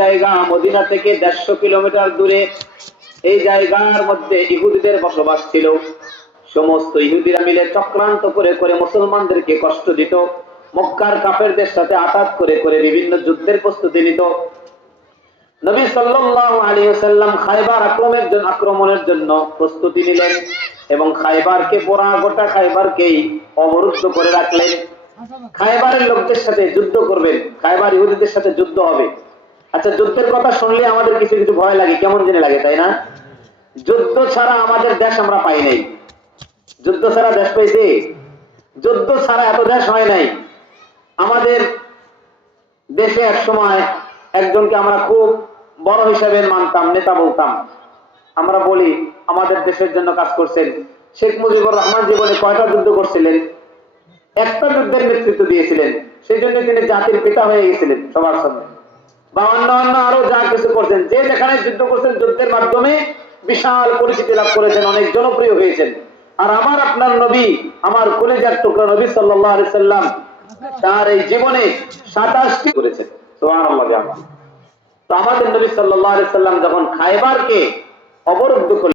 জায়গা, মদিনা থেকে 150 কিলোমিটার দূরে। এই জায়গার মধ্যে ইহুদিদের বসবাস ছিল। সমস্ত ইহুদিরা মিলে চক্রান্ত করে করে মুসলমানদেরকে কষ্ট দিত। মক্কার কাফেরদের সাথে আঘাত করে করে বিভিন্ন যুদ্ধের প্রস্তুতি নিত। নবী সাল্লাল্লাহু আলাইহি ওয়াসাল্লাম খায়বার আক্রমণের জন্য প্রস্তুতি নিলেন এবং খায়বারকে গোটা খায়বারকেই অবরুদ্ধ করে রাখলেন। খায়বারের লোকদের সাথে যুদ্ধ করবেন, খায়বার ইহুদিদের সাথে যুদ্ধ হবে। আচ্ছা, যুদ্ধের কথা শুনলে আমাদের কিছু কিছু ভয় লাগে, কেমন জানি লাগে, তাই না? যুদ্ধ ছাড়া আমাদের দেশ আমরা পাই নাই। যুদ্ধ ছাড়া দেশ পাইছি? যুদ্ধ ছাড়া এত দেশ হয় নাই। আমাদের দেশে এক সময় একজনকে আমরা খুব বড় হিসাবে মানতাম, নেতা বলতাম। আমরা বলি আমাদের দেশের জন্য কাজ করছেন। শেখ মুজিবুর রহমান জীবনে কয়টা যুদ্ধ করছিলেন? একটা যুদ্ধের নেতৃত্ব দিয়েছিলেন, সেই জন্য তিনি জাতির পিতা হয়ে গেছিলেন সবার সামনে। বা অন্য আরো যা কিছু করছেন, যে যেখানে যুদ্ধ করছেন যুদ্ধের মাধ্যমে বিশাল পরিচিতি লাভ করেছেন, অনেক জনপ্রিয় হয়েছেন। আর আমার আপনার নবী, আমার কলিজার টুকরা নবী সাল্লাল্লাহু আলাইহি সাল্লাম তার এই জীবনে 27টি করেছেন। সুবহানাল্লাহ। তো আমাদের নবী সাল্লাল্লাহু আলাইহি সাল্লাম যখন খায়বারকে অবরুদ্ধ